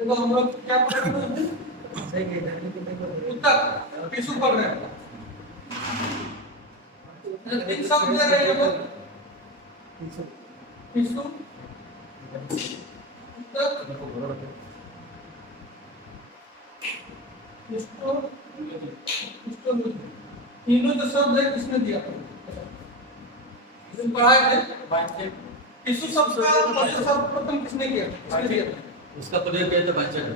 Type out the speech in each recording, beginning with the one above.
देखो हम लोग क्या पढ़ रहे हैं, उत्तर टिश्यू पढ़ रहे हैं। तीन शब्द दे रहे हैं लोग, टिश्यू, उत्तर, तीनों जो शब्द है किसने दिया? इसमें पढ़ाए थे। टिश्यू शब्द का प्रयोग सर्वप्रथम किसने किया? किसने दिया? उसका प्रयोग किया था बाइचेट।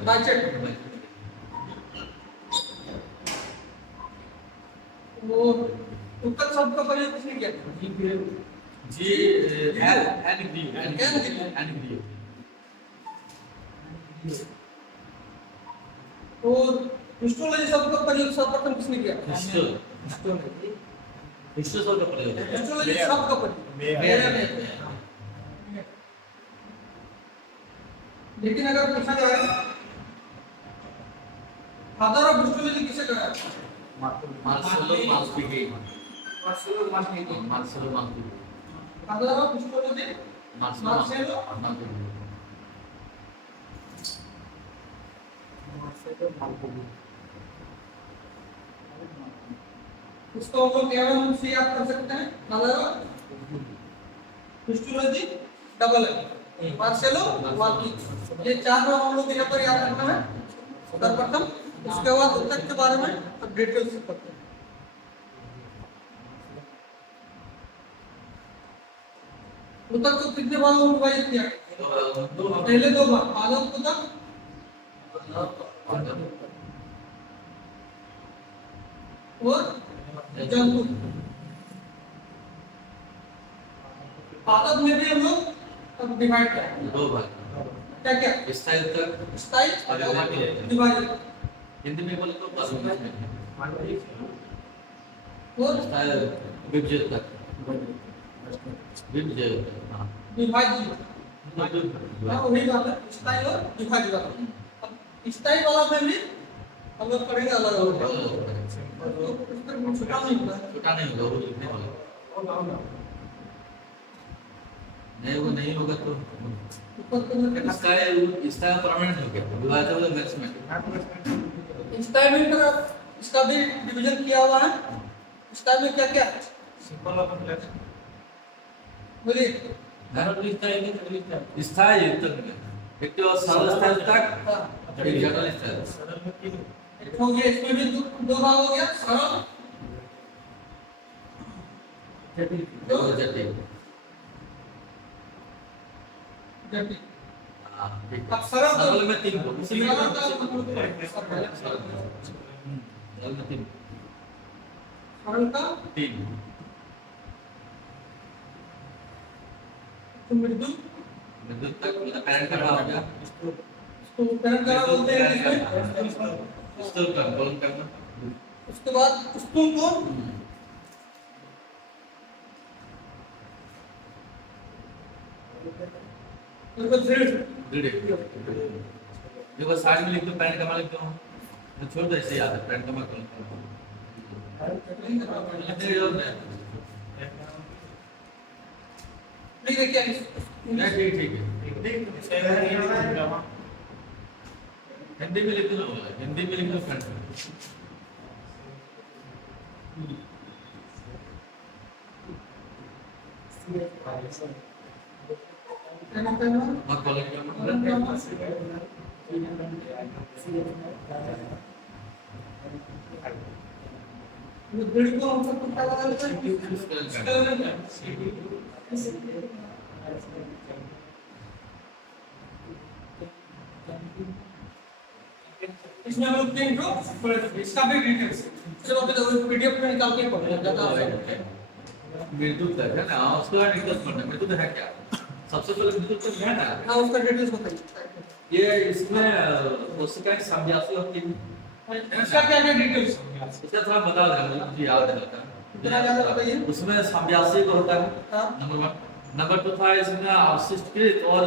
वो उत्तर शब्द का प्रयोग किसने किया? जी एंड और हिस्टोलॉजी शब्द का प्रयोग सर्वप्रथम किसने किया? शब्द का प्रयोग हिस्टोलॉजी शब्द का प्रयोग मेरे ने। लेकिन अगर पूछा जाए फादर ऑफ हिस्टोलॉजी किसे कहा? मार्सेलो मास्पिटी मार्सेलो मास्पिटी। मार्सेलो मास्पिटी फादर ऑफ हिस्टोलॉजी मार्सेलो उसको हम लोग एवं से याद कर सकते हैं। फादर ऑफ हिस्टोलॉजी डबल है मार्सेलो मास्पिटी। ये चार नाम हम लोग यहाँ पर याद रखना है सर्वप्रथम। उसके बाद उत्तर के बारे में सब डिटेल से पढ़ते हैं। उत्तर को कितने भागों में विभाजित किया? पहले दो भाग, पादप उत्तर और जंतु। पादप में भी हम लोग अब डिवाइड करें दो भाग क्या क्या? स्थायी उत्तर स्थायी विभाजित हिंदी में बोले तो और स्थायी विभाजित विभाजित हाँ विभाजित। हाँ वही बात है, स्थायी और विभाजित वाला। अब स्थायी वाला में भी हम लोग पढ़ेंगे अलग अलग। छोटा नहीं होता है। छोटा नहीं होगा वो लिखने वाला नहीं, वो नहीं होगा तो स्थायी परमानेंट हो गया, विभाजित वाला मैक्सिमम। स्थायी में तरफ इसका भी डिवीजन किया हुआ है। स्थायी में क्या क्या? सिंपल अपन लेते हैं। बोलिए। स्थायी उत्तर में एक तो सरल स्थायी तक एक जटिल स्थायी। सरल में तीन एक हो गया, इसमें भी दो भाग हो गया, सरल दो जटिल जटिल। हाँ ठीक अब सरल में तीन को इसी में सरल का मतलब सरल में तीन सरल का तीन तो मृदु विद्युत तक पैरेंट का हो गया तो पैरेंट का बोलते हैं इसमें। स्थूल का कॉलम करना उसके बाद स्थूल को दृढ़ दृढ़ देखो साइड में लिख दो पैरेंट का लिख दो तो छोड़ दो ऐसे याद है पैरेंट का कॉलम ठीक है क्या ठीक है हिंदी में लिख लो फ्रेंड मत कॉलेज दृढ़ को हम सब क्या लगा लेते हैं? इसमें हम लोग तीन को पढ़े थे। इसका भी डिटेल्स चलो अभी पीडीएफ में निकाल के पढ़ लेंगे ज्यादा विद्युत तक है ना उसका डिटेल्स पढ़ना विद्युत है क्या सबसे पहले विद्युत तक है ना हाँ उसका डिटेल्स बताइए। ये इसमें कोशिका की समझाती होती है इसका क्या क्या डिटेल्स? इसका थोड़ा बता देना मुझे याद नहीं रहता इतना ज्यादा बताइए। उसमें समझाती को होता है हाँ नंबर 1 नंबर 2 था इसमें अवशिष्टकृत और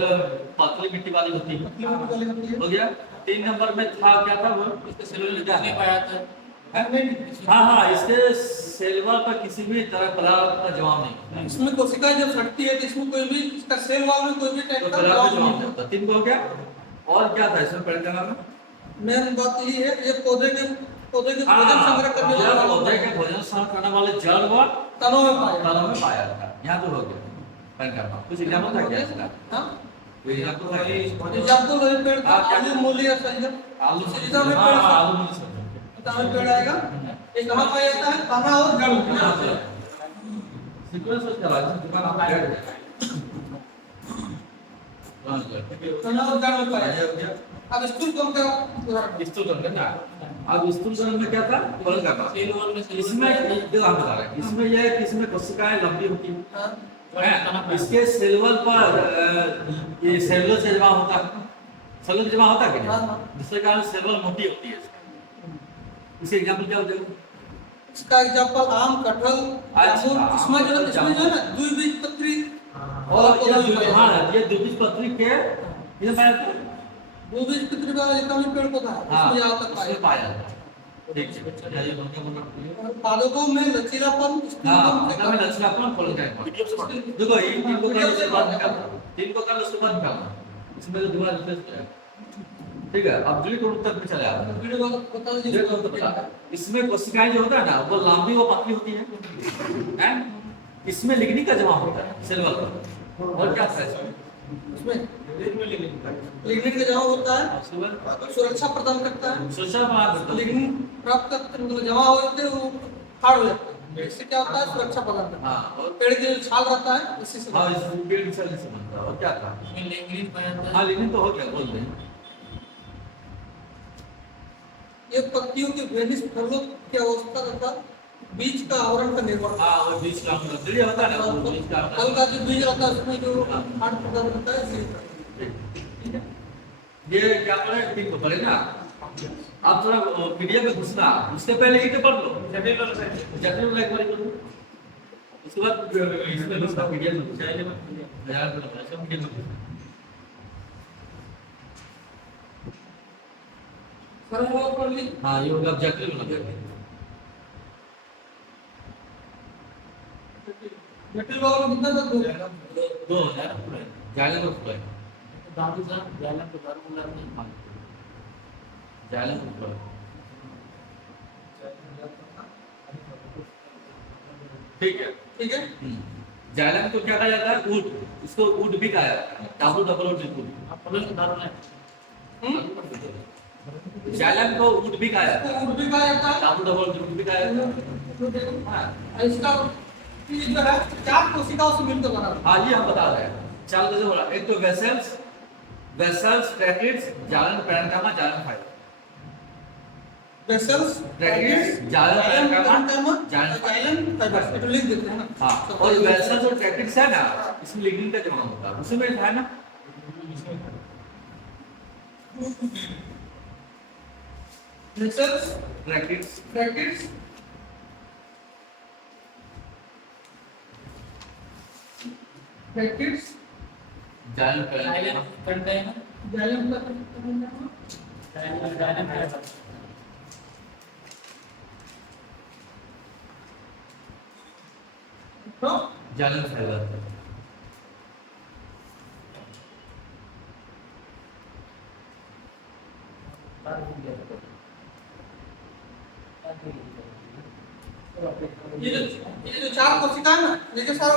पतली मिट्टी वाली होती है हो गया 3 नंबर में था क्या था वो इसके सेलुलर क्या नहीं पाया था हाँ इसके सेलुलर पर किसी भी तरह पदार्थ का जवाब नहीं इसमें कोशिका जब फटती है तो इसमें कोई भी इसका सेल वॉल में कोई भी टाइप का पदार्थ का जवाब जवाब नहीं नहीं होता 3 को हो गया और क्या था इसमें परिक्रमा में? मेन बात ये है, ये पौधे के भोजन संग्रह करने जड़, वाला पौधे के भोजन संग्रह करने वाले जड़ व तनों में पाया तलों में पाया था। यहाँ तो हो गया परिक्रमा। कुछ एग्जाम्पल था क्या इसका? हाँ कोई एग्जाम्पल था क्या? एग्जाम्पल वही पेड़ था, हाँ, क्या? आलू मूली और सरिया। आलू सीधा में हाँ, पेड़ था। आलू मूली सब। तनों में पेड़ आएगा, ये कहाँ पाया जाता है? तना और जड़ में। सीक्वेंस में चला दुकान आप बैठ जाए। तना और जड़ में पाया जाता है। अब स्थूल कौन का उदाहरण? स्थूलकरण ना। अब स्थूलकरण में क्या था? परिक्रमा। इसमें देखो हम बता रहे हैं, इसमें यह है कि इसमें कोशिकाएं लंबी होती हैं। हाँ, इसके सेलुलर पर ये सेलुलर से जमा होता है। सेलुलर जमा होता है कि हाँ, नहीं? हाँ। जिसके कारण सेलुलर मोटी होती है। इसके एग्जाम्पल क्या हो जाएगा? इसका एग्जाम्पल आम, कटहल, अच्छा, जामुन। इसमें जो है ना द्विबीजपत्री और ये हाँ ये द्विबीजपत्री के ये पाया जाता है। द्विबीजपत्री का जितना भी पेड़ पौधा है हाँ, इसमें यहाँ तक पाया उसमें पाया जाता है। ठीक है, चलिए उनका बोलना पड़ेगा। और पादपों में लचीलापन, हाँ, स्थूलपन इतना में लचीलापन खोल के देखो ये तीन को कर उसके बाद निकालना, तीन को कर उसके बाद निकालना। इसमें तो दोबारा रिप्लेस करें। ठीक है, अब दूसरे को उत्तर पे चले आते हैं। वीडियो को बता ये दीजिए। तो बता, इसमें कोशिकाएं जो होता है ना वो लंबी व पतली होती है, हैं? इसमें लिग्निन का जमा होता है सेलुलर पर। और क्या था इसमें? इसमें लिग्निन का जमा होता है, सुरक्षा प्रदान करता है। सोशल मार्ग लिग्निन प्राप्त करते मतलब जमा होते हैं वो हार्ड हो जाता है। इससे क्या होता है? सुरक्षा प्रदान करता हाँ है। और पेड़ के जो छाल रहता है इसी से हाँ इस पेड़ की सेल से बनता है। और क्या था? लिग्निन पाया जाता है। हाँ लिग्निन तो हो गया बोल दें। ये पत्तियों के वेनिस फलों की अवस्था तथा बीज का आवरण का निर्माण। हाँ वो बीज का अंकुरण होता है ना, वो बीज का फल का जो बीज रहता है उसमें जो हार्ड प्रदान करता है इसी तरह। ठीक है, ये क्या पढ़े? ठीक को पढ़े ना। आप थोड़ा पीडीएफ में घुसना, उससे पहले ये तो पढ़ लो जटिल वाला एक बार कर लो। उसके बाद इसमें घुसना पीडीएफ में घुस जाएगा। बाजार में सब पीडीएफ में घुसना। सरल वाला पढ़ ली। हाँ ये होगा जटिल वाला जटिल। जटिल वाला में कितना तक होगा? दो जाले तो फ्लो है। दादू साहब जालन तो बार बोला नहीं। जाले तो फ्लो है। ठीक है। ठीक है। जालम को क्या कहा जाता है? ऊट। इसको ऊट भी कहा जाता है। डाबल डबल ऊट ऊट। आप बोले तो दारू नहीं। जालम को ऊट भी कहा जाता है। इसको उर्द भी कहा जाता है। डाबल डबल ऊट भी कहा जाता है। तो देखो, हाँ, इसका ये जो है चार कोशिकाओं से मिलकर बना है। हाँ ये हम बता रहे हैं। चार कैसे बोला? एक तो वेसल्स ट्रैकिड्स, जालन पैरेन्कामा, जालन फाइबर। वेसल्स, ट्रैकिड्स, जालन पैरेन्कामा, जालन फाइबर। ये तो लिख देते हैं ना। हाँ और वेसल्स और ट्रैकिड्स है ना, इसमें लिग्निन का जमा होता है। उसमें है ना वेसल्स, ट्रैकिड्स, ब्रैकेट्स, ब्रैकेट्स, जालन पैरेन्कामा। जालन करते हैं ना। जाइलम का जालन करते हैं। तो जालन फाइबर। ये जो चार कोशिका है ना, देखिए सारा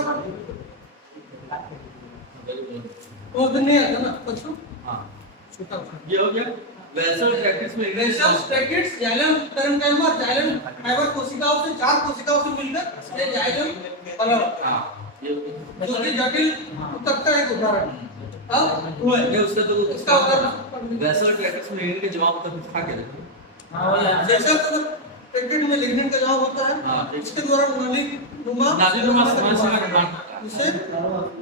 वो दिन नहीं आता ना बच्चों। हाँ छोटा ये हो गया। वेसल ट्रैकिड्स में vessels, brackets, xylem parenchyma, xylem fibre कोशिकाओं से चार कोशिकाओं से मिलकर ये जाइलम बना होता है। हाँ ये जो कि जटिल ऊतक का एक उदाहरण है। अब वो है ये उसका तो इसका उदाहरण वेसल ट्रैकिड्स में लिग्निन के जमा होता है। खा के देखो। हाँ वो यार। वेसल्स पैकेट में लिग्निन का जमा होता है। हाँ, इसके द्वारा नालीनुमा समस्या का निर्माण होता है। जिसे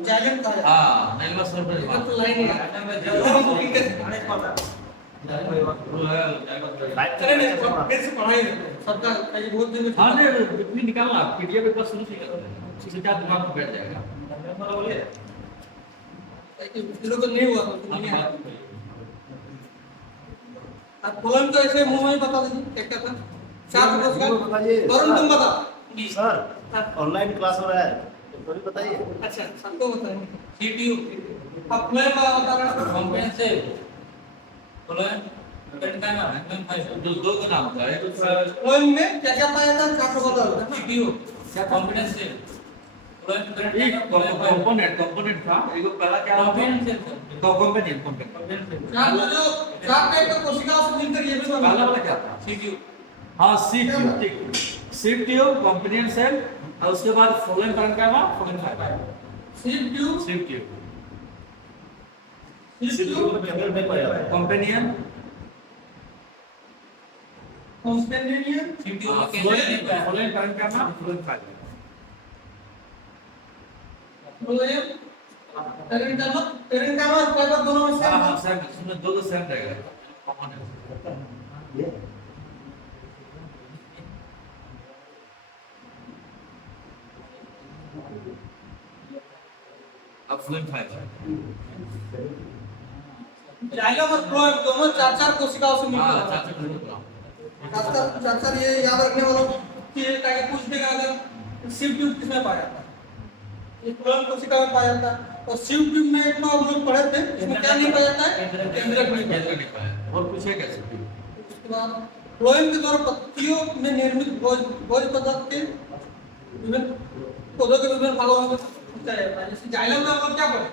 जाइलम कहा जाता है। हाँ नैलमा सर पर ये तो लाइन है। चले नहीं फिर से पढ़ाई सबका कई बहुत दिन में हाँ नहीं बिल्कुल निकालना पीडीएफ एक बार शुरू से करते हैं। उससे क्या दिमाग में बैठ जाएगा। शुरू तो नहीं हुआ था नहीं आया। अब पोलम तो ऐसे मुंह में बता दीजिए क्या क्या था। चार कोशिका बताइए। वरुण तुम बता। सर ऑनलाइन क्लास हो रहा है तो थोड़ी बताइए। अच्छा सबको बताएंगे। सीटीयू अब मैं बता रहा हूँ। कॉम्प्रिहेंसिव फ्लोएम पेरेंट का नाम है दो का नाम था, एक तो फ्लोएम में क्या क्या पाया जाता है आपको बता दो। सीपीयू क्या कॉम्पिटेंस है फ्लोएम पेरेंट का कंपोनेंट था, एक तो पहला क्या नाम था? Competence component. चार टाइप का कोशिकाओं से मिलकर ये भी पहला वाला क्या था? सीपीयू हाँ, सीपीयू, ठीक। सीपीयू कंपोनेंट सेल, और उसके बाद फ्लोएम पैरेंट का नाम फ्लोएम फाइबर। सीपीयू सीपीयू केंद्र में पाया जाता है। कंपेनियन कॉन्स्टेंटेनियन सीपीयू में केंद्र में पाया फ्लोएम पैरेंट का नाम फ्लोएम फाइबर। फ्लोएम पेरेंट और फाइबर दोनों में हाँ हाँ, सेम सेम, इसमें दो सेम रहेगा, कॉमन है। अब फ्लोएम फाइबर। जाइलम और फ्लोएम दोनों चार चार कोशिकाओं से हाँ, मिलकर चार चार ये याद रखने वालों कि ताकि पूछ देगा अगर सिव ट्यूब किसमें पाया जाता है। ये फ्लोएम कोशिका में पाया जाता है और सिव ट्यूब में एक तो हम लोग पढ़े थे इसमें क्या नहीं पाया जाता है, केंद्रक नहीं पाया जाता है। और कुछ है क्या सीपीयू? उसके बाद फ्लोएम के द्वारा पत्तियों में निर्मित भोज्य पदार्थ के विभिन्न पौधों के विभिन्न भागों में पहुंचाया जाता है। जैसे जाइलम में हम लोग क्या पढ़े,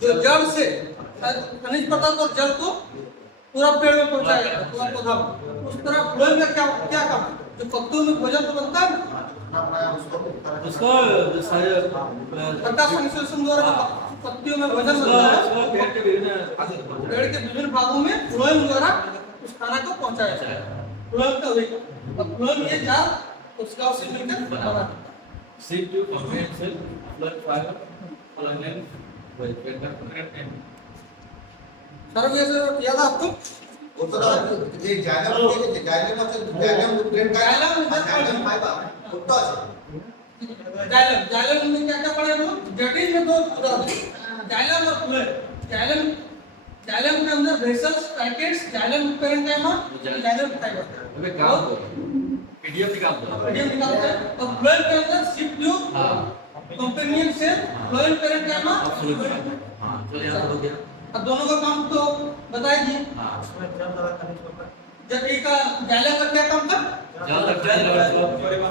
जो जड़ से खनिज पदार्थ और जल को पूरा पेड़ में पहुंचाया जाता है, पूरा पौधा में। उस तरह फ्लोएम का क्या क्या काम है, जो पत्तियों में भोजन तो बनता है ना, उसको सारे पत्ता संश्लेषण द्वारा पत्तियों में भोजन बनता है, उसको पेड़ के विभिन्न पेड़ के विभिन्न भागों में फ्लोएम द्वारा उस खाना को पहुंचाया जाता है। फ्लोएम का वही अब फ्लोएम ये चार कोशिकाओं से मिलकर बना है। CPU component cell, phloem fibre, phloem parent. Sir ये याद है आपको? वो तो যে জাইলেম ফাইবার ওটা আছে जाइलम में क्या क्या पढ़े हम लोग? जटिल में दो उदाहरण, जाइलम और फ्लोएम। जाइलम के अंदर vessels, packets, xylem parenchyma, xylem fibre. अबे काम करो, पीडीएफ निकाल दो। मीडियम निकालते हैं और फ्लोएम के अंदर सिप ट्यूब, हाँ कंपेनियन सेल, फ्लोएम पेरेंकाइमा। हाँ, चलो यहाँ हो गया। अब दोनों का काम तो बताइए। हाँ, जब एक का जाइलम का क्या काम था? जल तक जल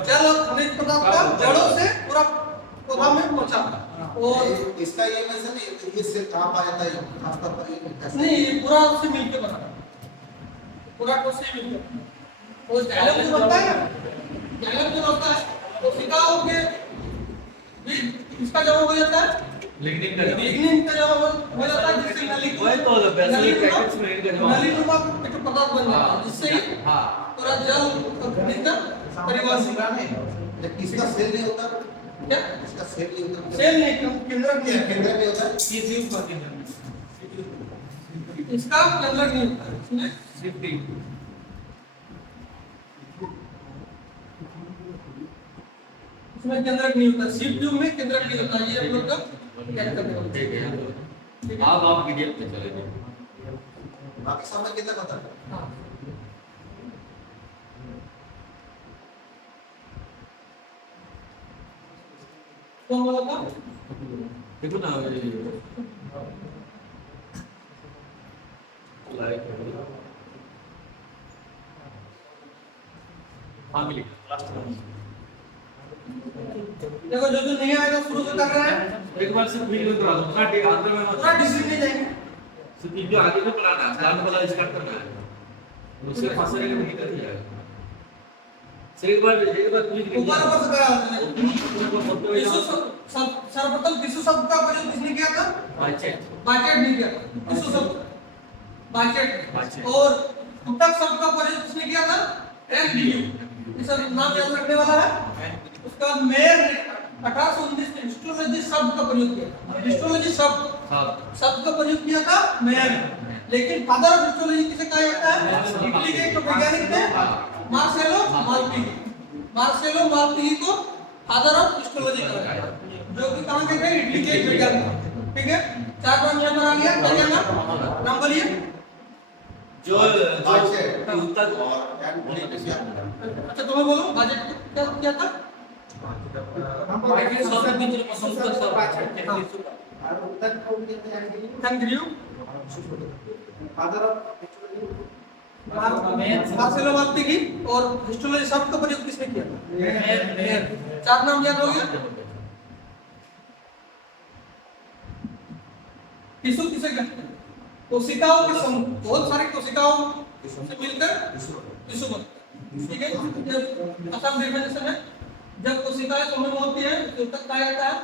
जल और खनिज पदार्थ का जड़ों से पूरा पौधा में पहुंचाना। और इसका ये मेंशन है ये सेल कहां पाया जाता है खासतौर पर ये नहीं, ये पूरा उससे मिलके बना, पूरा उससे मिलके। और जाइलम जो बनता है ना, जाइलम जो बनता है कोशिकाओं के बीच इसका जमा हो जाता है, लिग्निन का लिग्निन का जमा हो जाता है, जिससे नली वही तो बेसिक पैकेट्स में इनका जमा नली नुमा एक पदार्थ बन जाता है, जिससे ही हाँ पूरा जल और खनिज का परिवहन होता है। लेकिन इसका सेल नहीं होता, क्या इसका सेल नहीं होता, सेल नहीं, केंद्रक नहीं है। केंद्र में होता है। ये जीव का केंद्र में इसका केंद्रक नहीं होता है, इसमें सीपी इसमें केंद्रक नहीं होता, सिप ट्यूब में केंद्रक नहीं होता। ये हम लोग का क्या करने वाले ठीक है। अब आप पीडीएफ पे चले जाइए। बाकी सब में कितना होता है? हाँ। कौन बोला था? देखो ना लाइक हाँ मिली देखो जो नहीं आएगा शुरू से कर रहे हैं, एक बार से वीडियो करा दो पूरा आंसर में पूरा डिस्ट्रिक्ट नहीं जाएंगे। सिर्फ वीडियो आगे भी बनाना है, प्लान वाला स्टार्ट करना है, उससे फंसे रहेगा नहीं कर दिया सिर्फ एक बार क्लिक ऊपर ऊपर से करा ऊपर विश्व सर्वप्रथम विश्व शब्द का प्रयोग किसने किया था? बाइचेट बाचेट ने किया था। विश्व शब्द बाचेट। बाचेट। और उत्तक शब्द का प्रयोग किसने किया था? एनडीयू। इस नाम याद रखने वाला है। उसका मेयर ने 1819 में हिस्टोलॉजी शब्द का प्रयोग किया था। हिस्टोलॉजी शब्द का प्रयोग किया था मेयर ने। लेकिन फादर ऑफ हिस्टोलॉजी किसे कहा जाता है? इटली के एक वैज्ञानिक थे मार्सेलो माल्पीगी। मार्सेलो माल्पीगी को फादर ऑफ हिस्टोलॉजी कहा जाता है, जो कि कहां के थे? इटली के एक वैज्ञानिक। ठीक है, चार नाम यहाँ पर आ गया। क्या नाम? नाम बोलिए। जो बाइचेट उत्तर और एनडीयू अच्छा तुम्हें बोलो बजट क्या था? बाकी सब में जो मसला सब एंड्रयू फादर ऑफ मार्सेलोमार्टी की और हिस्टोलॉजी शब्द का प्रयोग किसने किया था? मेयर। चार नाम याद हो गया। टिश्यू किसे कहते हैं? कोशिकाओं के समूह, बहुत सारी कोशिकाओं से मिलकर टिश्यू बनता है। ठीक है, आसान डेफिनेशन है। जब कोशिकाएं समूह में होती है तो तक कहा जाता है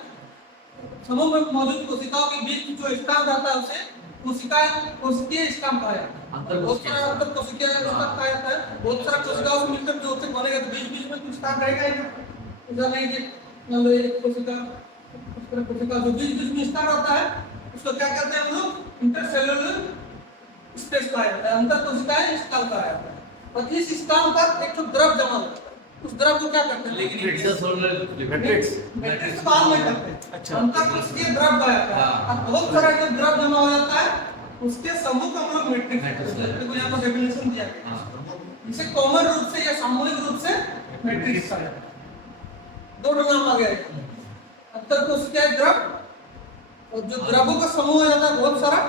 समूह में मौजूद कोशिकाओं के बीच जो स्टाम रहता है उसे कोशिकीय स्टाम कहा जाता है। बहुत सारा अंतर कोशिकीय स्टाम कहा जाता है। बहुत सारा कोशिकाओं से मिलकर जो होते बनेगा तो बीच बीच में कुछ स्टाम रहेगा ही ना। ऐसा नहीं कि मान लो एक कोशिका जो बीच बीच में स्टाम रहता है उसको क्या कहते हैं हम लोग? इंटरसेलुलर स्पेस कहा जाता है। अंतर कोशिकाएं स्टाम कहा जाता है। और इस स्टाम पर एक तो द्रव जमा होता है। उस द्रव को क्या करते हैं? लेकिन मैट्रिक्स बाद में करते हैं। अच्छा। अंतर कोशिकीय द्रव कहा जाता है। अब बहुत सारा जो द्रव जमा हो जाता है उसके समूह को हम लोग मैट्रिक्स कहते हैं। देखो यहाँ पर डेफिनेशन दिया है। इसे कॉमन रूप से या सामूहिक रूप से मैट्रिक्स कहा जाता है। दो नाम आ गया है, अंतर कोशिकीय द्रव और जो द्रवों का समूह हो जाता है बहुत सारा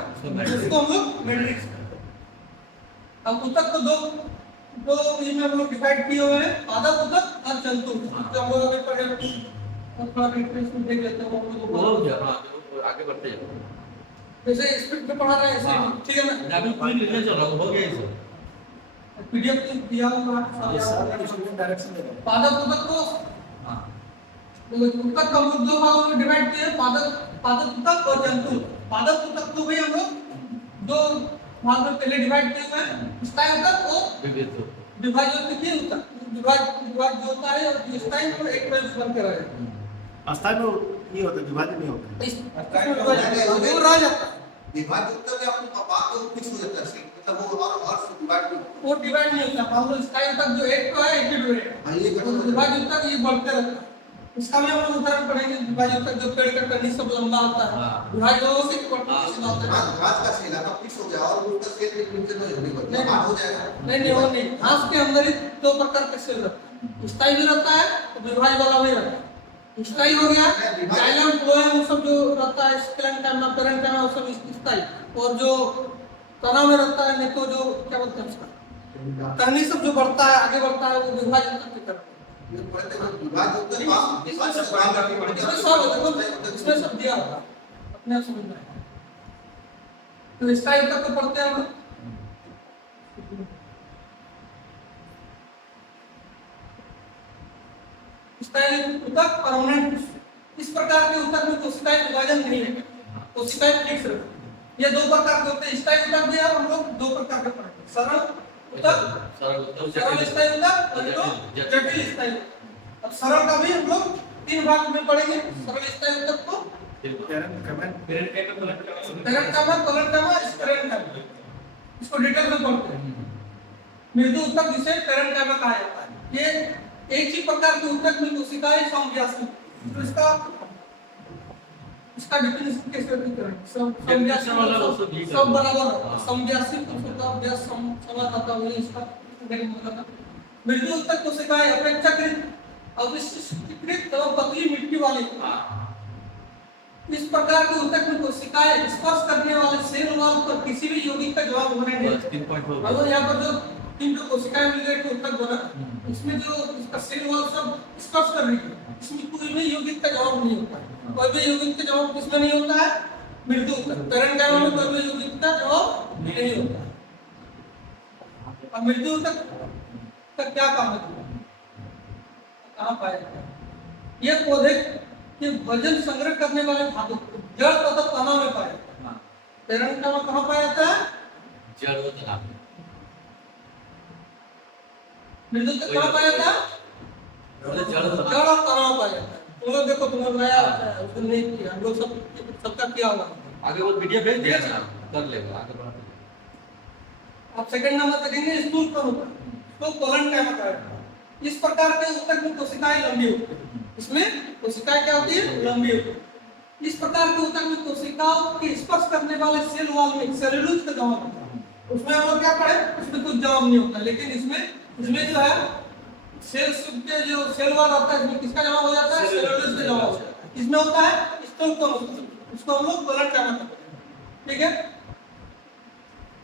उसको हम लोग मैट्रिक्स कहते हैं। अब ऊतक को दो इसमें हम लोग डिवाइड किए हुए हैं, पादप ऊतक और जंतु ऊतक। जो हम लोग अभी पढ़े और थोड़ा डिटेल्स में देख लेते हैं वो हम लोग हो गया। हाँ, आगे बढ़ते जाओ। जैसे स्पीड में पढ़ा रहे हैं ऐसे ठीक है ना। अभी पूरी लिखने चलो, हो गया ये पीडीएफ दिया हुआ ये सारा है। स्टूडेंट डायरेक्शन दे रहे हैं। पादप ऊतक को हाँ ऊतक का हम लोग दो भागों में डिवाइड किए हैं, पादप ऊतक और जंतु। पादप ऊतक को भी हम लोग दो भाग में पहले डिवाइड किए हुए हैं, स्थायी ऊतक और विभाज्य ऊतक। विभाज्य जो होता है और स्थायी में एक पेज बन के रहेगा। अस्थाई में ये होता है, विभाजन नहीं होता। इस वो रह जाता है। विभाज्य उत्तर में अपनी बात को फिक्स हो जाता है, मतलब वो और डिवाइड वो डिवाइड नहीं होता। मान लो स्थायी ऊतक जो एक तो है एक ही रहेगा। हाँ, ये और विभाज्य ऊतक ये बढ़ते रहता है। इसका भी हम लोग उदाहरण पढ़ेंगे। विभाज्य ऊतक जो पेड़ का टहनी सब लंबा होता है, हाँ। विभाज्य दो से बढ़ता है। घास का सेल का फिक्स हो गया और उसका सेल नीचे नहीं होगा, बात हो जाएगा। नहीं वो नहीं। घास के अंदर ही दो प्रकार के सेल रहता है, स्थायी भी रहता है और विभाज्य वाला भी रहता है। स्थायी हो गया जाइलम फ्लोएम वो सब जो रहता है स्क्लेरेंटम पेरेंटम वो सब स्थायी। और जो तना में रहता है नहीं तो जो क्या बोलते हैं उसका टहनी सब जो बढ़ता है आगे बढ़ता है वो विभाज्य ऊतक की तरफ। ये पढ़ते हैं विभाज्य उत्तर इसमें सब दिया होगा, अपने आप समझना है। तो स्थायी ऊतक को पढ़ते हैं हम लोग। स्थायी ऊतक परमानेंट। इस प्रकार के ऊतक में कोशिकाएं विभाजन नहीं है, कोशिकाएं फिक्स रहती है। ये दो प्रकार के होते हैं। स्थायी ऊतक भी हम लोग दो प्रकार के पढ़ेंगे, सरल ऊतक, सरल स्थायी ऊतक और जो जटिल स्थायी ऊतक। अब सरल का भी हम लोग तीन भाग में पढ़ेंगे। सरल स्थायी ऊतक को इसको डिटेल में पढ़ते हैं। मृदु ऊतक जिसे पेरेंकाइमा कहा जाता है। ये एक ही प्रकार के ऊतक में कोशिकाएं समव्यासी। तो इसका डेफिनेशन कैसे करेंगे? समव्यासी सब बराबर समव्यासी तो उसका व्यास समानता हुई इसका देखने मतलब मृदु ऊतक कोशिकाएं अपेक्षाकृत अविशिष्टीकृत एवं पतली मिट्टी वाली। इस प्रकार के ऊतक में कोशिकाएं स्पर्श करने वाले सेल वॉल पर किसी भी यौगिक का जवाब होने नहीं देती। अगर यहाँ पर जो तीन कोशिकाएं मिल गई ऊतक बना, इसमें जो इसका सेल वॉल सब स्पर्श कर रही है, इसमें कोई भी यौगिक का जवाब नहीं होता। कोई भी यौगिक का जवाब किसमें नहीं होता है? मृदु ऊतक। पेरेंकाइमा में कोई भी यौगिक का जवाब नहीं होता। अब मृदु ऊतक का क्या काम है? कहाँ पाया जाता है? ये पौधे के वजन संग्रह करने वाले भागों जड़ तथा तना में पाया जाता है। पेरेंकाइमा कहाँ पाया जाता है? जड़ व तना। मृदु ऊतक कहाँ पाया जाता है? जड़ और तना में पाया जाता है। तुम लोग देखो, तुम लोग नया उसको नहीं किया, हम लोग सबका किया होगा। आगे वो वीडियो भेज दिया ना, कर लेगा आगे बढ़ा। आप सेकंड नंबर देखेंगे स्थूल कण ऊतक, तो पेरेंकाइमा कहा जाता है। इस प्रकार के ऊतक में कोशिकाएं लंबी होती हैं। इसमें कोशिकाएं क्या होती है? लंबी होती है। इस प्रकार के ऊतक में कोशिकाओं के स्पर्श करने वाले सेल वॉल में सेलुलोज का जवाब होता है। उसमें हम लोग क्या पढ़े? उसमें कुछ जवाब नहीं होता, लेकिन इसमें जो है सेल के जो सेल वॉल होता है इसमें किसका जवाब हो जाता है? सेलुलोज का जवाब हो जाता है। इसमें होता है स्थूल कण ऊतक, उसको हम लोग पेरेंकाइमा कहते हैं। ठीक है,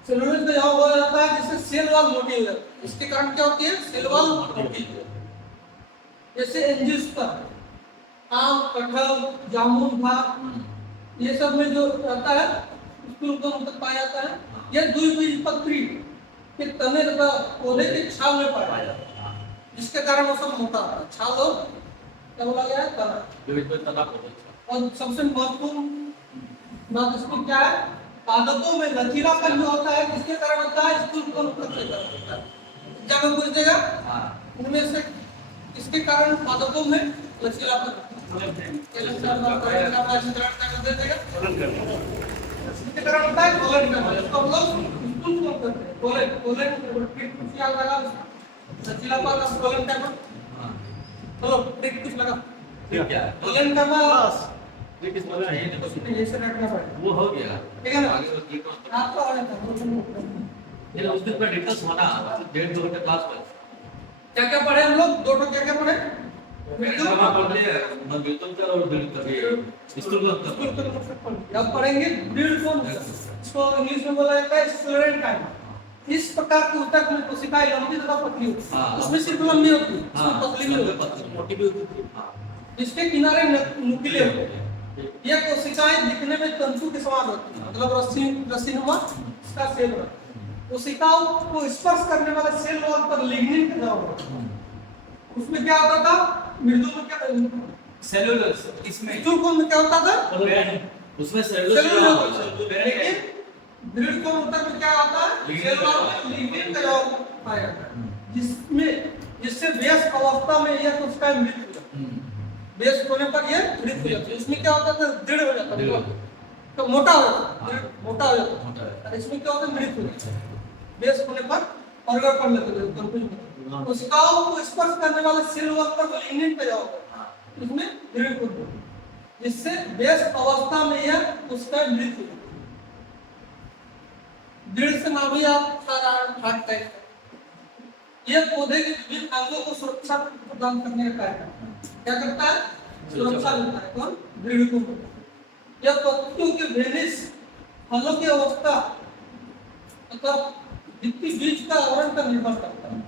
सेलुलोज का जवाब हो जाता है जिससे सेल वॉल मोटी हो जाती है। इसके कारण क्या होती है? सेल वॉल मोटी होती है। जैसे एंजियोस्पर्म, आम, कटहल, जामुन था, ये सब में जो रहता है उसको मतलब पाया जाता है। यह द्विबीजपत्री के तने तथा पौधे के छाल में पाया जाता है, जिसके कारण वो सब मोटा होता है। छाल और क्या बोला गया है? तना। और सबसे महत्वपूर्ण बात इसमें क्या है? पादपों में लचीलापन जो होता है किसके कारण होता है? स्थूलपन के कारण होता है। एग्जाम में पूछ देगा उनमें से किसके कारण पादपों में लचीलापन होता है? इसके कारण होता है पोलन का, इसको हम लोग स्थूलपन कहते हैं। पोलन कुछ याद लगा लचीलापन और पोलन का चलो ट्रिक कुछ लगा ठीक है पोलन का ट्रिक इस वाला है ये से रखना पड़ेगा। वो हो गया ठीक है ना? आगे वो ट्रिक आपको आ जाता है। ये उस दिन पर डिस्कस होना 1.5-2 घंटे क्लास में क्या क्या पढ़े हम लोग? दो क्या क्या पढ़े? कहाँ पढ़ लिया मन बिल्कुल कर और बिल्कुल कर स्कूल अब पढ़ेंगे ब्रीड कौन? इसको इंग्लिश में बोला जाता है स्क्लेरेंकाइमा। इस प्रकार की ऊतक में कोशिकाएं लंबी तथा पतली होती हैं। उसमें सिर्फ लंबी होती है, इसमें पतली भी होती है, मोटी भी होती है जिसके किनारे नुकीले होते हैं। यह कोशिकाएं दिखने में तंतु के समान होती हैं, मतलब रस्सीनुमा इसका सेल होता है। कोशिकाओं को स्पर्श करने वाले सेल वॉल पर लिग्निन का जवाब होता है। उसमें क्या होता था? मृदु में क्या सेलुलोज इसमें स्थूलकोण में क्या होता था? उसमें सेलुलोज लेकिन दृढ़ कोण ऊतक में क्या आता है? सेल वॉल में लिग्निन का जवाब पाया जाता है, जिससे व्यस्क अवस्था में यह कोशिकाएं मृत हो जाती है। व्यस्क होने पर यह मृत हो जाती है। इसमें क्या होता था? दृढ़ हो जाता है, तो मोटा हो जाता है, मोटा हो जाता है। और इसमें क्या होता है? मृत हो जाता है। व्यस्क होने पर परगड़ पड़ लेते हैं, कंफ्यूज होते हैं। कोशिकाओं को स्पर्श करने वाले सेल वॉल पर लिग्निन का जवाब होता है, इसमें दृढ़ कोण होता है, जिससे व्यस्क अवस्था में यह कोशिकाएं मृत हो जाती है। दृढ़ से नाभि आप सारा भाग तय यह पौधे के विभिन्न अंगों को सुरक्षा प्रदान करने का कार्य करता है। क्या करता है? सुरक्षा देता है। कौन? दृढ़ कोण। यह पत्तियों के वेनिस, फलों की अवस्था तथा भित्ति बीज का आवरण पर निर्भर करता है।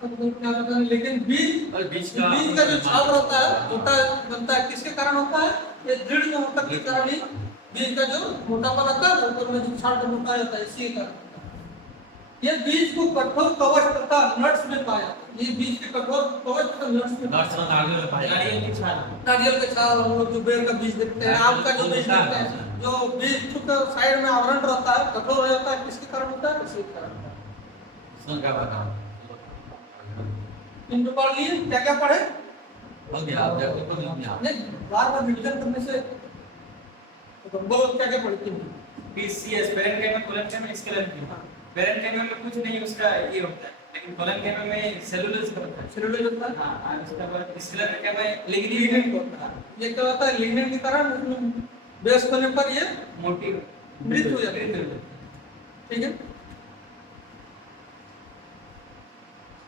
क्या करता है? लेकिन बीज का जो छाल रहता है मोटा बनता है, किसके कारण होता है? ये दृढ़ जो होता है के कारण ही बीज का जो मोटापन आता है ऊपर में जो छाल मोटा जाता है, इसी कारण यह बीज को कठोर कवच तथा नट्स में पाया जाता है। ये बीज के कठोर कवच तथा नट्स में नारियल में पाया नारियल के छाल, हम लोग जो बेर का बीज देखते हैं, आम का जो बीज देखते हैं, जो बीज के साइड में आवरण रहता है कठोर हो जाता है, किसके कारण होता है? इसी कारण सन का बता इन तो पढ़ लिए। क्या क्या पढ़े? हो गया आप देखो तो नहीं गया नहीं, बार रिवीजन करने से तो बोलो क्या क्या पढ़ती हैं? पीसीएस पेरेंट में कोलन में स्केलेटन पेरेंट में कुछ नहीं उसका ये होता है, लेकिन कोलन में सेलुलोज होता है। सेलुलोज होता है। हां, और उसके बाद स्केलेटन में लिग्निन लिग्निन होता है। ये क्या होता है? लिग्निन के कारण उसमें व्यस्क होने पर ये मोटी मृत हो जाती है। ठीक है,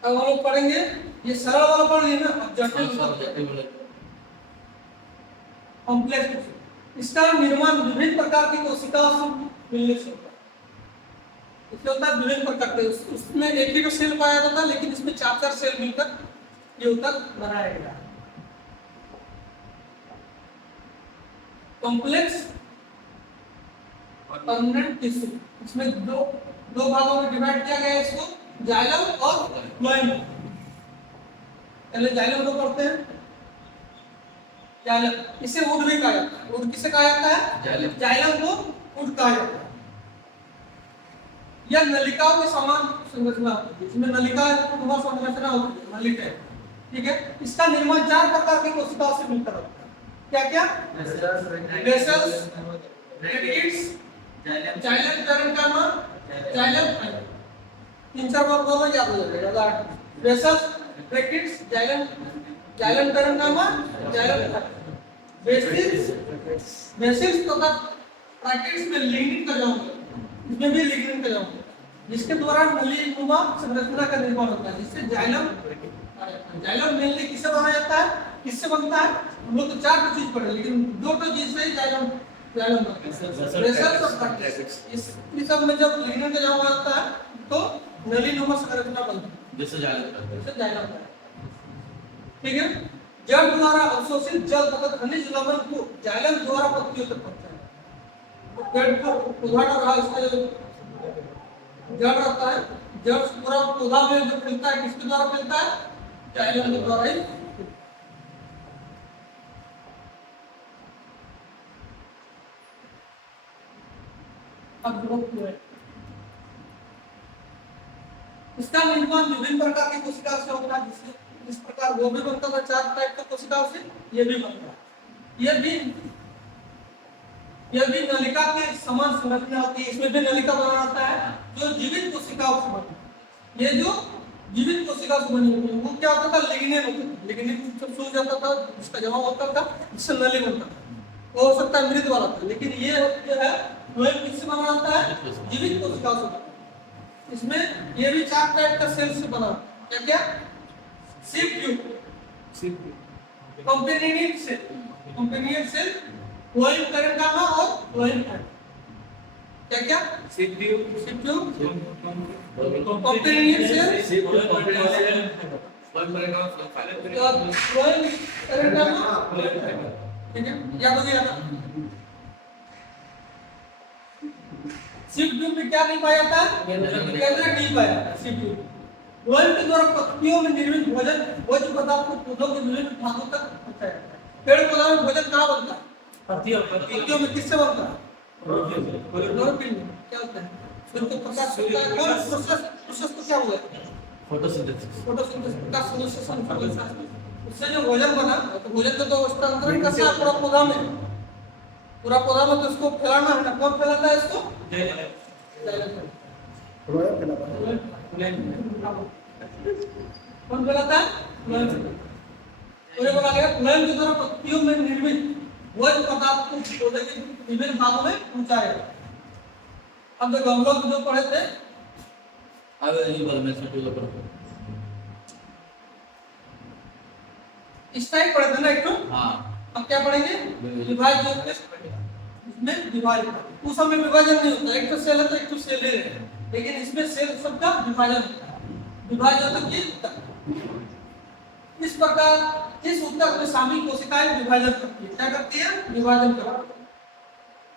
अब हम लोग पढ़ेंगे ये सरल वाला पढ़ लिए ना, अब जटिल कॉम्प्लेक्स। इसका निर्माण विभिन्न प्रकार की कोशिकाओं से मिलने से होता है। इसलिए होता है विभिन्न प्रकार के, उसमें एक ही सेल पाया जाता है, लेकिन इसमें 4-4 सेल मिलकर ये ऊतक बनाया गया। कॉम्प्लेक्स परमानेंट टिश्यू, इसमें दो भागों में डिवाइड किया गया है इसको, जाइलम और फ्लोएम। पहले जाइलम को पढ़ते हैं। जाइलम, इसे उड भी कहा जाता है। उड किसे कहा जाता है? जाइलम को उड कहा जाता है। यह नलिकाओं के समान संरचना होती है, इसमें नलिका संरचना होती है, नलिका। ठीक है, इसका निर्माण 4 प्रकार की कोशिकाओं से मिलकर होता है। क्या क्या? वेसल्स, रेडिक्स, जाइलम पेरेन्काइमा, जाइलम 3-4 बार बोलो याद हो जाएगा। वेसल्स, रेडिक्स, जाइलम पेरेन्काइमा, जाइलम बेसिल्स तथा ट्रैकिड्स में लिग्निन का जन्म होता है। इसमें भी लिग्निन का जन्म होता है, जिसके द्वारा नलीनुमा संरचना का निर्माण होता है, जिससे जाइलम मेनली किससे बना जाता है? किससे बनता है? हम लोग तो 4 चीज पढ़े, लेकिन 2 चीज से ही जाइलम बनता है। वेसल्स और ट्रैकिड्स। इस सब में जब लिग्निन का जन्म होता है नली नुमा संरचना बनती है, जैसे जायलम करते हैं। जैसे जाइलम का है। ठीक है, जड़ द्वारा अवशोषित जल तथा खनिज लवण को जाइलम द्वारा पत्तियों तक पहुंचाया। तो पेड़ को उदाहरण रहा, इसका जो जड़ रहता है, जड़ पूरा पौधा में जो फैलता है किसके द्वारा फैलता है? जाइलम के द्वारा ही। अब देखो इसका निर्माण विभिन्न प्रकार की कोशिकाओं से होता है, जिस प्रकार वो भी बनता था 4 टाइप का कोशिकाओं से, ये भी बनता है। ये भी नलिका के समान संरचना होती है, इसमें भी नलिका बना रहता है जो जीवित कोशिकाओं से बनी है। ये जो जीवित कोशिकाओं से बनी होती है वो क्या होता था? लिग्निन होता था। लिग्निन जब सूख जाता था उसका जमा होता था, जिससे नली बनता था। वो हो सकता है मृत वाला था, लेकिन ये जो है फ्लोएम किससे बना रहता है? जीवित कोशिकाओं से बना। इसमें ये भी 4 टाइप का सेल से बना। क्या क्या? Sieve tube, companion cell, phloem parenchyma और फ्लोएम पैरेंकाइमा। क्या क्या? Sieve tube, companion cell, sieve tube, companion cell, phloem parenchyma, phloem parenchyma. ठीक है, याद हो गया ना? सिप ट्यूब में क्या नहीं पाया था? केंद्रक नहीं पाया था सिप ट्यूब। फ्लोएम के द्वारा पत्तियों में निर्मित भोज्य पदार्थ को पौधों के विभिन्न भागों तक पहुंचाया जाता है। पेड़ पौधा में भोजन कहाँ बनता है? पत्तियों में किससे बनता है? क्लोरोफिल में। क्या होता है? सूर्य को प्रकाश मिलता है। कौन प्रोसेस को क्या बोलते हैं? फोटोसिंथेसिस। फोटोसिंथेसिस का संश्लेषण। उससे जो भोजन बना, तो भोजन तो हस्तांतरण करता है पूरा पौधा में। पूरा पौधा में तो उसको फैलाना है ना। कौन फैलाता है इसको? फ्लोएम फैलाता है। कौन फैलाता है? तो ये बोला गया फ्लोएम के द्वारा पत्तियों में निर्मित भोज्य पदार्थ को पौधे के विभिन्न भागों में पहुंचाया। अब देखो हम लोग जो पढ़े थे, अब ये वाला मैं छोटे ऊपर इस टाइप पढ़े थे ना एक तो। हां, अब क्या पढ़ेंगे? विभाजन। इसमें विभाजन, उस समय विभाजन नहीं होता, एक तो सेल है तो एक तो सेल ही है, लेकिन इसमें सेल सबका विभाजन होता है। विभाजन होता है इस प्रकार इस ऊतक में शामिल कोशिकाएं विभाजन करती है। क्या करती है? विभाजन करती है,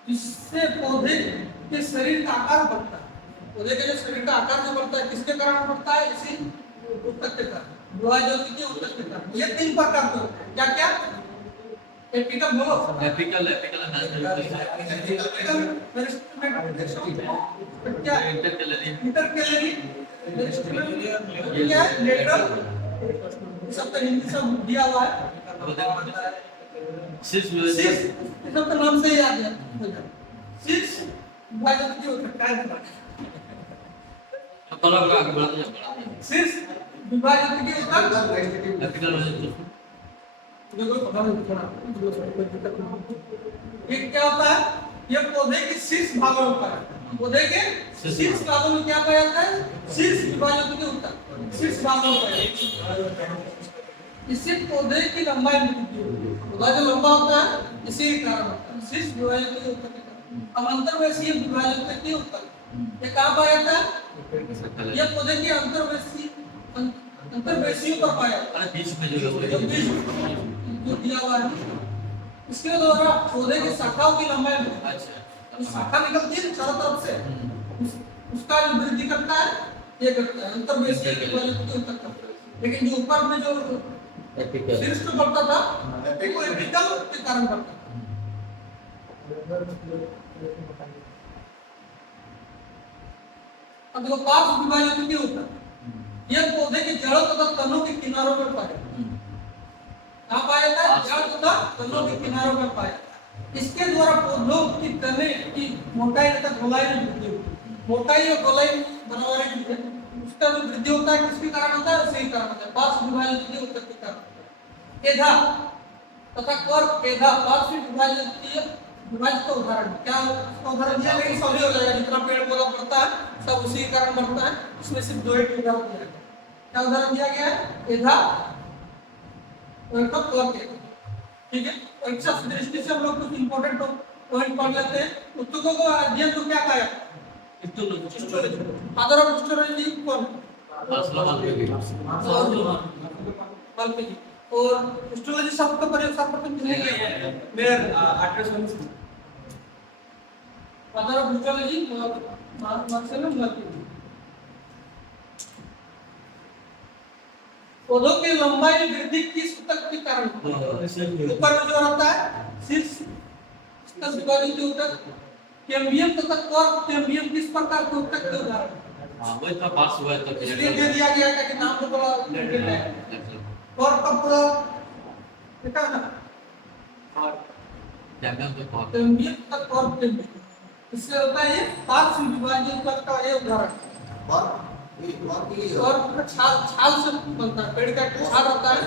जिससे पौधे के शरीर का आकार बढ़ता है। पौधे के जो शरीर का आकार जो बढ़ता है किसके कारण बढ़ता है? इसी ऊतक के कारण, विभाजन के ऊतक के कारण। ये 3 प्रकार के होते हैं। क्या क्या? एपिकल बोलो। एपिकल क्या? इंटरकैलरी, क्या है? लेटरल, सब तो हिंदी सब दिया हुआ है। सिस सब तो नाम से ही याद है। सिस विभाजन की होता है। बड़ा आगे बढ़ाते जा। सिस विभाजन की होता है। एपिकल देखो पता नहीं थोड़ा ये क्या होता है? ये पौधे के शीर्ष भागों में होता है। पौधे के शीर्ष भागों में क्या पाया जाता है? शीर्ष विभाजन के उत्तर शीर्ष भागों में पाया जाता है। इससे पौधे की लंबाई में वृद्धि होती है। पौधा जो लंबा होता है इसी के कारण होता है, शीर्ष विभाजन के उत्तर के कारण। अब अंतर्वैशीय विभाजन के उत्तर ये कहाँ पाया जाता है? ये पौधे के अंतर्वैशियों पर पाया जाता है। बीच में जो जो दिया हुआ है इसके द्वारा पौधे की शाखाओं की लंबाई बढ़ती है। अच्छा, शाखा निकलती है चारों तरफ से, उसका जो वृद्धि करता है ये करता है अंतर्वैशीय विभाजन के उत्तर करता है। लेकिन जो ऊपर में जो शीर्ष में बढ़ता था वो एपिकल के कारण बढ़ता था। अब देखो पार्श्व विभाजन के उत्तर यह पौधे की जड़ों तथा तनों के किनारों पर पाया जाता है। कहाँ पाया जाता है? जड़ तथा तनों के किनारों पर पाया जाता है। इसके द्वारा पौधों की तने की मोटाई तथा गोलाई में वृद्धि होती है। मोटाई और गोलाई बनाने के लिए उसका जो वृद्धि होता है किसके कारण होता है? उसी कारण होता है, पार्श्व विभाजन के उत्तर के कारण होता है। पेधा तथा कर पेधा पार्श्व विभाजन की विभाजित का उदाहरण क्या? उसका उदाहरण दिया लेकिन सभी हो जाएगा। जितना पेड़ पौधा बढ़ता है सब उसी के कारण बढ़ता है। इसमें सिर्फ 2 एक उदाहरण दिया गया। क्या उदाहरण दिया गया है? पेधा और कर पेधा। ठीक है, परीक्षा दृष्टि से हम लोग कुछ इंपॉर्टेंट पॉइंट पढ़ लेते हैं। उत्तकों को अध्ययन तो क्या कहा? हिस्टोलॉजी। फादर ऑफ हिस्टोलॉजी कौन? वाल्मीकि। और हिस्टोलॉजी शब्द का प्रयोग सर्वप्रथम किसने किया? मेयर 1819 में। Father of histology Marcelo Valmiki. पौधों की लंबाई में वृद्धि किस ऊतक के कारण होती है? ऊपर में जो रहता है शीर्ष विभाजित ऊतक कैम्बियम तथा कॉर्क कैम्बियम किस प्रकार के ऊतक के उदाहरण हैं? हाँ वही था पास हुआ था इसलिए दे दिया गया है कि नाम तो बड़ा डिटेल है। कॉर्क का पूरा देखा ना? कैम्बियम तथा कॉर्क कैम्बियम इससे होता है ये पार्श्व विभाजित ऊतक का ये उदाहरण है। और छाल से बनता है, पेड़ का छाल होता है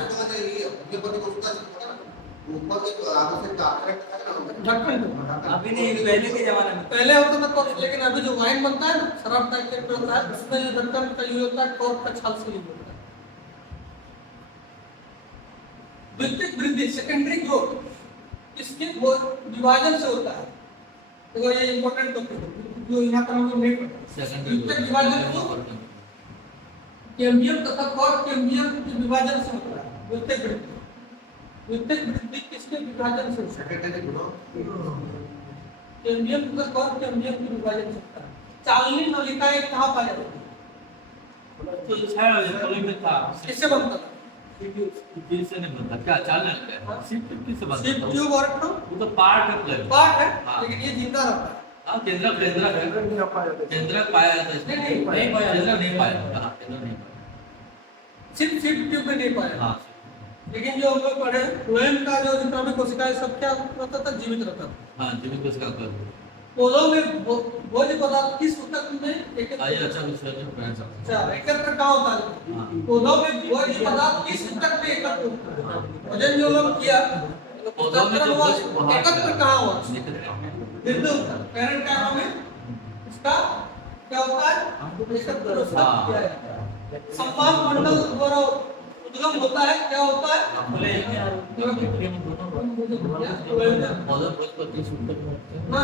ढक्कन। अभी नहीं, पहले के जमाने में। पहले होता था कॉर्क, लेकिन अभी जो वाइन बनता है ना शराब टाइप के होता है उसमें ये ढक्कन का यूज होता है, कॉर्क का छाल से यूज होता है। द्वितीयक वृद्धि सेकेंडरी ग्रोथ इसके विभाजन से होता है। देखो ये इंपॉर्टेंट टॉपिक है जो यहाँ पर हम लोग नहीं पढ़े। द्वितीयक विभाजन को कैम्बियम तथा कॉर्क कैम्बियम के विभाजन से होता है। द्वितीयक वृद्धि, द्वितीयक वृद्धि किसके विभाजन से होता है? कैम्बियम तथा कॉर्क कैम्बियम के विभाजन से होता है। चालनी नलिकाएं कहाँ पाई जाती है? तो छाया में था किससे बनता था? से नहीं बनता क्या चालने लगा है सीट किससे बनता सिर्फ है ट्यूब और ट्यूब वो तो पार्ट है प्लेट पार्ट है, हाँ। लेकिन ये जिंदा रहता है। हाँ केंद्रक पाया जाता है इसमें नहीं पाया केंद्रक नहीं पाया हाँ केंद्रक नहीं पाया सिर्फ ट्यूब में नहीं पाया। हाँ लेकिन जो हम लोग पढ़े फ्लोएम का जो जितना भी कोशिकाएं सब क्या रहता था? जीवित रहता था। हाँ जीवित कोशिका कर पौधों में भोज्य पदार्थ किस ऊतक में आइए अच्छा विषय है अच्छा एकत्र कहाँ होता है? हाँ पौधों में भोज्य पदार्थ किस ऊतक में एकत्र होता है? भोजन जो लोग किया पौधों में जो एकत्र कहाँ हुआ? निकल बिंदु पैरेंट काइमा में इसका क्या होता है? एकत्र होता किया जाता है। संवाद मंडल द्वारा उद्गम होता है, क्या होता है? पौधा बहुत 30 ऊपर ना